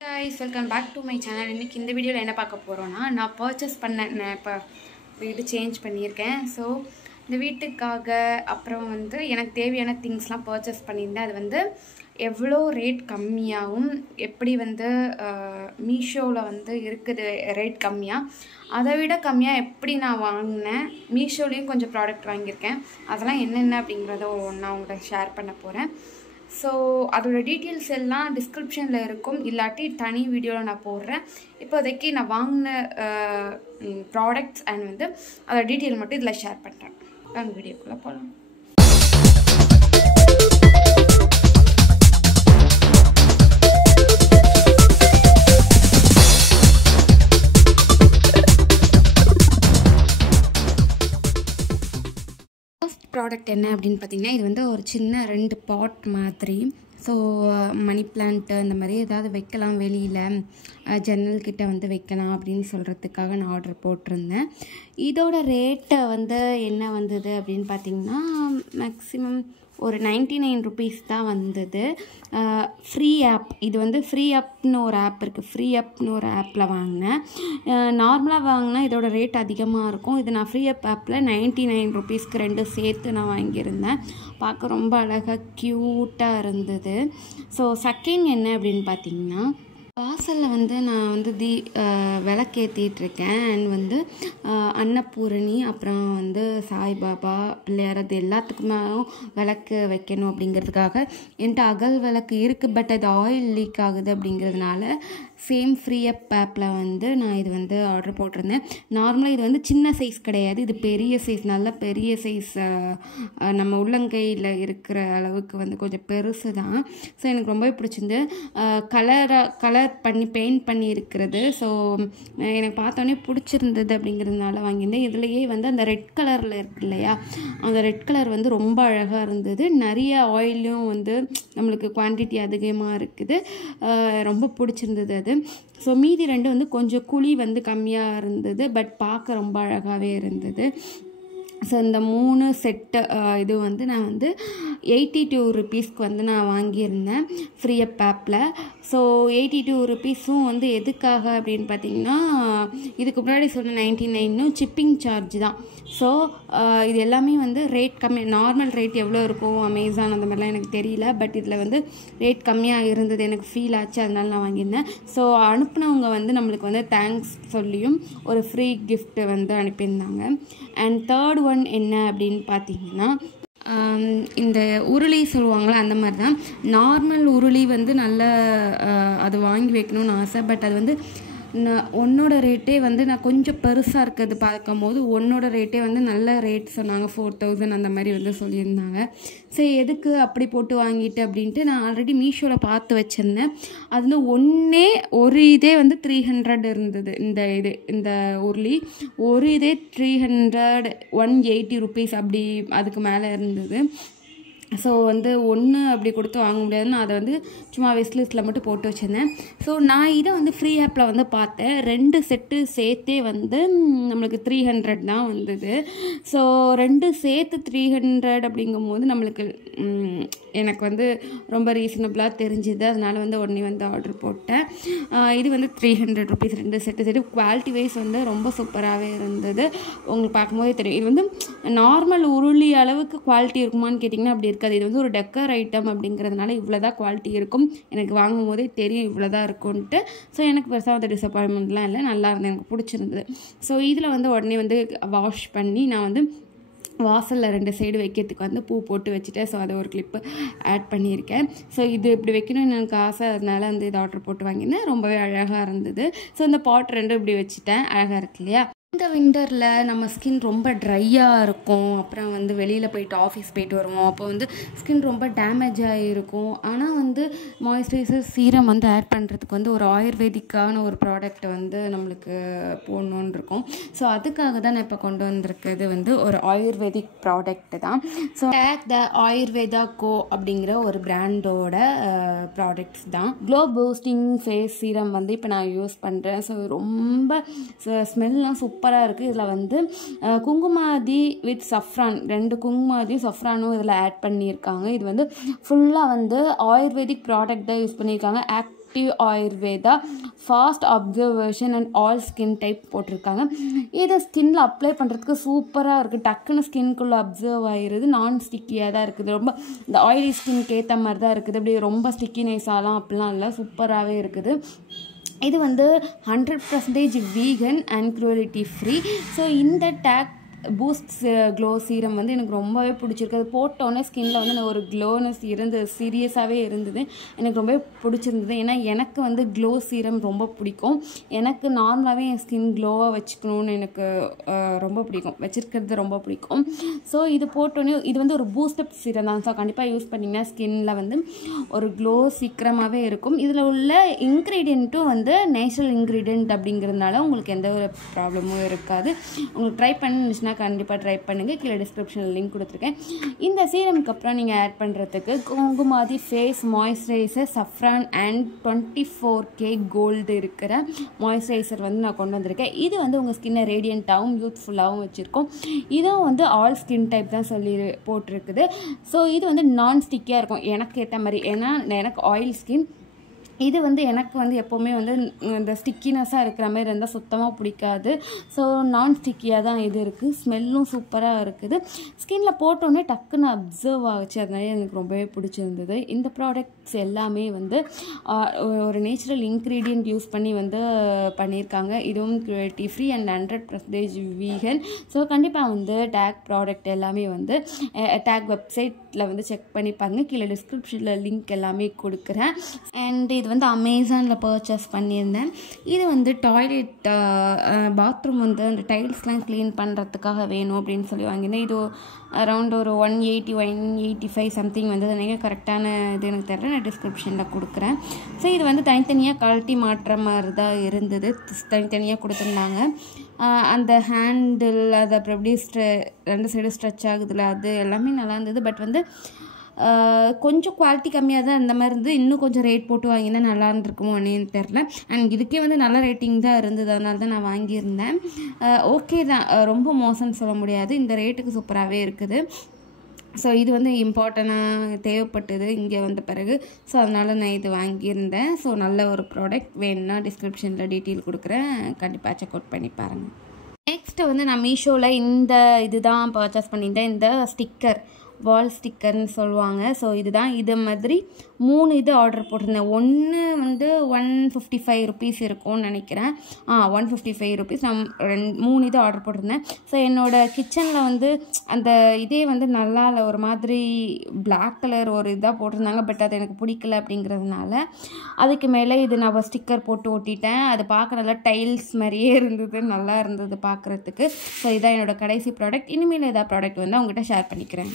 guys, welcome back to my channel. இன்னைக்கு இந்த வீடியோல என்ன பார்க்க போறோம்னா நான் பர்ச்சேஸ் பண்ண இப்ப வீடு சேஞ்ச் பண்ணியிருக்கேன். ஸோ இந்த வீட்டுக்காக அப்புறம் வந்து எனக்கு தேவையான திங்ஸ்லாம் பர்ச்சேஸ் பண்ணியிருந்தேன். அது வந்து எவ்வளோ ரேட் கம்மியாகவும் எப்படி வந்து மீஷோவில் வந்து இருக்குது ரேட் கம்மியாக அதை விட கம்மியாக எப்படி நான் வாங்கினேன். மீஷோலேயும் கொஞ்சம் ப்ராடக்ட் வாங்கியிருக்கேன். அதெல்லாம் என்னென்ன அப்படிங்கிறத நான் உங்கள்கிட்ட ஷேர் பண்ண போகிறேன். ஸோ அதோட டீட்டெயில்ஸ் எல்லாம் டிஸ்கிரிப்ஷனில் இருக்கும், இல்லாட்டி தனி வீடியோவில் நான் போடுறேன். இப்போதைக்கு நான் வாங்கின ப்ராடக்ட்ஸ் அண்ட் வந்து அதோட டீட்டெயில் மட்டும் இதில் ஷேர் பண்ணுறேன். வாங்க வீடியோக்குள்ளே போகலாம். ப்ராடக்ட் என்ன அப்படின்னு பார்த்தீங்கன்னா, இது வந்து ஒரு சின்ன 2 பாட் மாதிரி. ஸோ மணி பிளான்ட்டு அந்த மாதிரி ஏதாவது வைக்கலாம், வெளியில் ஜன்னல்கிட்ட வந்து வைக்கலாம் அப்படின்னு சொல்கிறதுக்காக நான் ஆர்டர் போட்டிருந்தேன். இதோட ரேட்டை வந்து என்ன வந்தது அப்படின்னு பார்த்திங்கன்னா, மேக்ஸிமம் ஒரு 99 ருபீஸ் தான் வந்தது. ஃப்ரீ ஆப், இது வந்து ஃப்ரீ ஆப்னு ஒரு ஆப் இருக்குது. ஃப்ரீ ஆப்னு ஒரு ஆப்பில் வாங்கினேன். நார்மலாக வாங்கினா இதோட ரேட் அதிகமாக இருக்கும். இது நான் ஃப்ரீ ஆப்பில் 99 ருபீஸ்க்கு 2 சேர்த்து நான் வாங்கியிருந்தேன். பார்க்க ரொம்ப அழகாக க்யூட்டாக இருந்தது. ஸோ செகண்ட் என்ன அப்படின்னு பார்த்திங்கன்னா, வாசலில் வந்து நான் வந்து விளக்கேற்றிட்டுருக்கேன். அண்ட் வந்து அன்னபூரணி, அப்புறம் வந்து சாய்பாபா, பிள்ளையார், அது எல்லாத்துக்குமே விளக்கு வைக்கணும் அப்படிங்கிறதுக்காக என்கிட்ட அகல் விளக்கு இருக்குது. பட் அது ஆயில் லீக் ஆகுது அப்படிங்கிறதுனால சேம் ஃப்ரீ ஆப்பில் வந்து நான் இது வந்து ஆர்டர் போட்டிருந்தேன். நார்மலாக இது வந்து சின்ன சைஸ் கிடையாது, இது பெரிய சைஸ், நல்ல பெரிய சைஸ், நம்ம உள்ளங்கையில் இருக்கிற அளவுக்கு வந்து கொஞ்சம் பெருசு தான். ஸோ எனக்கு ரொம்பவே பிடிச்சிருந்து. கலர் பண்ணி பெயிண்ட் பண்ணி இருக்கிறது. ஸோ எனக்கு பார்த்தோன்னே பிடிச்சிருந்தது அப்படிங்கிறதுனால வாங்கியிருந்தேன். இதுலேயே வந்து அந்த ரெட் கலரில் இருக்கு இல்லையா, அந்த ரெட் கலர் வந்து ரொம்ப அழகாக இருந்தது. நிறைய ஆயிலும் வந்து நம்மளுக்கு குவான்டிட்டி அதிகமாக இருக்குது. ரொம்ப பிடிச்சிருந்தது அது. ஸோ மீதி 2 வந்து கொஞ்சம் குழி வந்து கம்மியாக இருந்தது, பட் பார்க்க ரொம்ப அழகாகவே இருந்தது. ஸோ இந்த 3 செட்டு இது வந்து நான் வந்து 82 ருபீஸ்க்கு வந்து நான் வாங்கியிருந்தேன் ஃப்ரீ ஆப்பில். ஸோ 82 ருபீஸும் வந்து எதுக்காக அப்படின்னு பார்த்திங்கன்னா, இதுக்கு முன்னாடி சொன்ன 99 சிப்பிங் சார்ஜ் தான். ஸோ இது எல்லாமே வந்து ரேட் கம்மி. நார்மல் ரேட் எவ்வளோ இருக்கும் அமேசான் அந்த மாதிரிலாம் எனக்கு தெரியல, பட் இதில் வந்து ரேட் கம்மியாக இருந்தது, எனக்கு ஃபீல் ஆச்சு, அதனால நான் வாங்கியிருந்தேன். ஸோ அனுப்புனவங்க வந்து நம்மளுக்கு வந்து தேங்க்ஸ் சொல்லியும் ஒரு ஃப்ரீ கிஃப்ட் வந்து அனுப்பியிருந்தாங்க. அண்ட் தேர்ட் ஒன் என்ன அப்படின்னு பார்த்தீங்கன்னா, இந்த உருளி சொல்லுவாங்களே அந்த மாதிரி தான். நார்மல் உருளி வந்து நல்ல அது வாங்கி வைக்கணும்னு ஆசை. பட் அது வந்து ஒன்னோட ரேட்டே வந்து நான் கொஞ்சம் பெருசாக இருக்கிறது பார்க்கும் போது ஒன்னோட ரேட்டே வந்து நல்ல ரேட் சொன்னாங்க, 4000 அந்த மாதிரி வந்து சொல்லியிருந்தாங்க. சரி எதுக்கு அப்படி போட்டு வாங்கிட்டு அப்படின்ட்டு நான் ஆல்ரெடி மீஷோவில் பார்த்து வச்சுருந்தேன். அது வந்து ஒரு இதே வந்து 300 இருந்தது. இந்த உருளி ஒரு இதே 300, 180 ருபீஸ் அப்படி அதுக்கு மேலே இருந்தது. ஸோ வந்து ஒன்று அப்படி கொடுத்து வாங்க முடியாதுன்னு அதை வந்து சும்மா விஸ்லிஸ்ட்டில் மட்டும் போட்டு வச்சுருந்தேன். ஸோ நான் இதை வந்து ஃப்ரீ ஆப்பில் வந்து பார்த்தேன். 2 செட்டு சேர்த்தே வந்து நம்மளுக்கு 300 தான் வந்தது. ஸோ 2 சேர்த்து 300 அப்படிங்கும்போது நம்மளுக்கு எனக்கு வந்து ரொம்ப ரீசனபிளாக தெரிஞ்சுது. அதனால் வந்து உடனே வந்து ஆர்டர் போட்டேன். இது வந்து 300 ருபீஸ் 2 செட்டு. குவாலிட்டி வைஸ் வந்து ரொம்ப சூப்பராகவே இருந்தது. உங்களுக்கு பார்க்கும்போதே தெரியும். இது வந்து நார்மல் உருளி அளவுக்கு குவாலிட்டி இருக்குமான்னு கேட்டிங்கன்னா அப்படி இருக்காது. இது வந்து ஒரு டெக்கர் ஐட்டம் அப்படிங்கிறதுனால இவ்வளோதான் குவாலிட்டி இருக்கும். எனக்கு வாங்கும் போதே தெரியும் இவ்வளோதான் இருக்கும்ன்ட்டு. ஸோ எனக்கு பெருசாக வந்து டிசப்பாயின்மெண்ட்லாம் இல்லை, நல்லா இருந்தது, எனக்கு பிடிச்சிருந்தது. ஸோ இதில் வந்து உடனே வந்து வாஷ் பண்ணி நான் வந்து வாசலில் 2 சைடு வைக்கிறதுக்கு வந்து பூ போட்டு வச்சுட்டேன். ஸோ அதை ஒரு கிளிப்பு ஆட் பண்ணியிருக்கேன். ஸோ இது இப்படி வைக்கணும்னு எனக்கு ஆசை, அதனால வந்து இதை ஆர்டர் போட்டு வாங்கினேன். ரொம்பவே அழகாக இருந்தது. ஸோ இந்த பாட் 2 இப்படி வச்சுட்டேன். அழகாக இருக்கு இல்லையா. இந்த விண்டரில் நம்ம ஸ்கின் ரொம்ப ட்ரையாக இருக்கும். அப்புறம் வந்து வெளியில் போயிட்டு ஆஃபீஸ் போயிட்டு வருவோம், அப்போ வந்து ஸ்கின் ரொம்ப டேமேஜ் ஆகிருக்கும். ஆனால் வந்து மாய்ஸ்சரைசர் சீரம் வந்து ஆட் பண்ணுறதுக்கு வந்து ஒரு ஆயுர்வேதிக்கான ஒரு ப்ராடக்ட் வந்து நம்மளுக்கு போடணுன்னு இருக்கும். ஸோ அதுக்காக தான் நான் இப்போ கொண்டு வந்திருக்கிறது வந்து ஒரு ஆயுர்வேதிக் ப்ராடக்ட் தான். ஸோ த ஆயுர்வேதா கோ அப்படிங்கிற ஒரு பிராண்டோட ப்ராடக்ட்ஸ் தான். க்ளோ பூஸ்டிங் ஃபேஸ் சீரம் வந்து இப்போ நான் யூஸ் பண்ணுறேன். ஸோ ரொம்ப ஸ்மெல்லாம் சூப்பராக இருக்குது. இதில் வந்து குங்குமாதி வித் சஃப்ரான், 2 குங்குமாதியும் சஃப்ரானும் இதில் ஆட் பண்ணியிருக்காங்க. இது வந்து ஃபுல்லாக வந்து ஆயுர்வேதிக் ப்ராடக்ட் தான் யூஸ் பண்ணியிருக்காங்க. Active Ayurveda fast observation and all skin type போட்டிருக்காங்க. இதை ஸ்கின்ல அப்ளை பண்ணுறதுக்கு சூப்பராக இருக்குது. டக்குன்னு ஸ்கின்குள்ளே அப்சர்வ் ஆகிடுது. நான் ஸ்டிக்கியாக தான் இருக்குது. ரொம்ப இந்த ஆயிலி ஸ்கின்க்கு ஏற்ற மாதிரி தான் இருக்குது. இப்படி ரொம்ப ஸ்டிக்கினஸாலாம் அப்படிலாம் இல்லை, சூப்பராகவே இருக்குது. இது வந்து 100% வீகன் அண்ட் க்ரூவலிட்டி ஃப்ரீ. ஸோ இந்த டேக் பூஸ்ட் க்ளோ சீரம் வந்து எனக்கு ரொம்பவே பிடிச்சிருக்கு. அது போட்டோன்னே ஸ்கின்னில் வந்து ஒரு க்ளோனஸ் இருந்தது, சீரியஸாகவே இருந்தது. எனக்கு ரொம்பவே பிடிச்சிருந்தது. ஏன்னா எனக்கு வந்து க்ளோ சீரம் ரொம்ப பிடிக்கும். எனக்கு நார்மலாகவே என் ஸ்கின் க்ளோவாக வச்சுக்கணுன்னு எனக்கு ரொம்ப பிடிக்கும், வச்சுருக்கிறது ரொம்ப பிடிக்கும். ஸோ இது போட்டோன்னே இது வந்து ஒரு பூஸ்டப் சீரம் தான். ஸோ கண்டிப்பாக யூஸ் பண்ணிங்கன்னா ஸ்கின்னில் வந்து ஒரு க்ளோ சீக்கிரமாகவே இருக்கும். இதில் உள்ள இன்க்ரீடியண்ட்டும் வந்து நேச்சுரல் இன்க்ரீடியண்ட் அப்படிங்கிறதுனால உங்களுக்கு எந்த ஒரு ப்ராப்ளமும் இருக்காது. உங்களுக்கு ட்ரை பண்ணிச்சுன்னா கண்டிப்பாக ட்ரை பண்ணுங்கள். கீழே டிஸ்கிரிப்ஷனில் லிங்க் கொடுத்துருக்கேன். இந்த சீரமுக்கு அப்புறம் நீங்கள் ஆட் பண்ணுறதுக்கு Kumkumadi face moisturiser saffron and 24K gold இருக்கிற மாய்ஸ்சரைசர் வந்து நான் கொண்டு வந்திருக்கேன். இது வந்து உங்கள் ஸ்கின்னை ரேடியண்ட்டாகவும் யூத்ஃபுல்லாகவும் வச்சுருக்கோம். இதுவும் வந்து ஆல் ஸ்கின் டைப் தான் சொல்லி போட்டிருக்குது. ஸோ இது வந்து நான் ஸ்டிக்கியாக இருக்கும் எனக்கு ஏற்ற மாதிரி. ஏன்னா எனக்கு ஆயில் ஸ்கின். இது வந்து எனக்கு வந்து எப்போவுமே வந்து இந்த ஸ்டிக்கினஸாக இருக்கிற மாதிரி இருந்தால் சுத்தமாக பிடிக்காது. ஸோ நான் ஸ்டிக்கியாக தான் இது இருக்குது. ஸ்மெல்லும் சூப்பராக இருக்குது. ஸ்கின்னில் போட்டோன்னே டக்குன்னு அப்சர்வ் ஆகிச்சு. அதனால எனக்கு ரொம்பவே பிடிச்சிருந்தது. இந்த ப்ராடக்ட்ஸ் எல்லாமே வந்து ஒரு நேச்சுரல் இன்க்ரீடியண்ட் யூஸ் பண்ணி வந்து பண்ணியிருக்காங்க. இதுவும் cruelty free and 100% vegan. So கண்டிப்பாக வந்து டேக் ப்ராடக்ட் எல்லாமே வந்து டேக் வெப்சைட்டில் வந்து செக் பண்ணி பாருங்கள். கீழே டிஸ்கிரிப்ஷனில் லிங்க் எல்லாமே கொடுக்குறேன். அண்ட் இது வந்து அமேசானில் பர்ச்சேஸ் பண்ணியிருந்தேன். இது வந்து டாய்லெட் பாத்ரூம் வந்து அந்த டைல்ஸ்லாம் க்ளீன் பண்ணுறதுக்காக வேணும் அப்படின்னு சொல்லி வாங்கினேன். இது அரௌண்ட் ஒரு 180-185 சம்திங் வந்து நீங்கள் கரெக்டான இது எனக்கு தெரியல, நான் டிஸ்கிரிப்ஷனில் கொடுக்குறேன். ஸோ இது வந்து தனித்தனியாக கழட்டி மாட்டுற மாதிரி தான் இருந்தது. தனித்தனியாக கொடுத்துருந்தாங்க. அந்த ஹேண்டில் அது அப்புறம் எப்படி 2 சைடு ஸ்ட்ரெச் ஆகுதுல, அது எல்லாமே நல்லா இருந்தது. பட் வந்து கொஞ்சம் குவாலிட்டி கம்மியாக தான் இந்த மாதிரி இருந்தது. இன்னும் கொஞ்சம் ரேட் போட்டு வாங்கினா நல்லா இருந்திருக்குமோ அப்படின்னு தெரில. அண்ட் இதுக்கே வந்து நல்ல ரேட்டிங் தான் இருந்தது, அதனால தான் நான் வாங்கியிருந்தேன். ஓகே தான், ரொம்ப மோசம்னு சொல்ல முடியாது. இந்த ரேட்டுக்கு சூப்பராகவே இருக்குது. ஸோ இது வந்து இம்பார்ட்டண்ட்டாக தேவைப்பட்டது இங்கே வந்த பிறகு. ஸோ அதனால் நான் இது வாங்கியிருந்தேன். ஸோ நல்ல ஒரு ப்ராடக்ட். வேணும்னா டிஸ்கிரிப்ஷனில் டீட்டெயில் கொடுக்குறேன், கண்டிப்பாக செக் அவுட் பண்ணி பாருங்கள். நெக்ஸ்ட்டு வந்து நான் மீஷோவில் இந்த இது தான் பர்ச்சேஸ் பண்ணியிருந்தேன். இந்த ஸ்டிக்கர், வால் ஸ்டிக்கர்னு சொல்லுவாங்க. ஸோ இதுதான். இது மாதிரி 3 இது ஆர்டர் போட்டிருந்தேன். ஒன்று வந்து 155 ருபீஸ் இருக்கும்னு நினைக்கிறேன். 155 ருபீஸ். நான் 3 இது ஆர்டர் போட்டிருந்தேன். ஸோ என்னோடய கிச்சனில் வந்து அந்த இதே வந்து நல்லா இல்லை, ஒரு மாதிரி பிளாக் கலர் ஒரு இதாக போட்டிருந்தாங்க. பட் அது எனக்கு பிடிக்கல அப்படிங்கிறதுனால அதுக்கு மேலே இது நான் ஸ்டிக்கர் போட்டு ஒட்டிட்டேன். அது பார்க்க நல்லா டைல்ஸ் மாதிரியே இருந்தது, நல்லா இருந்தது பார்க்குறதுக்கு. ஸோ இதான் என்னோடய கடைசி ப்ராடக்ட். இனிமேல் ஏதாவது ப்ராடக்ட் வந்து அவங்ககிட்ட ஷேர் பண்ணிக்கிறேன்.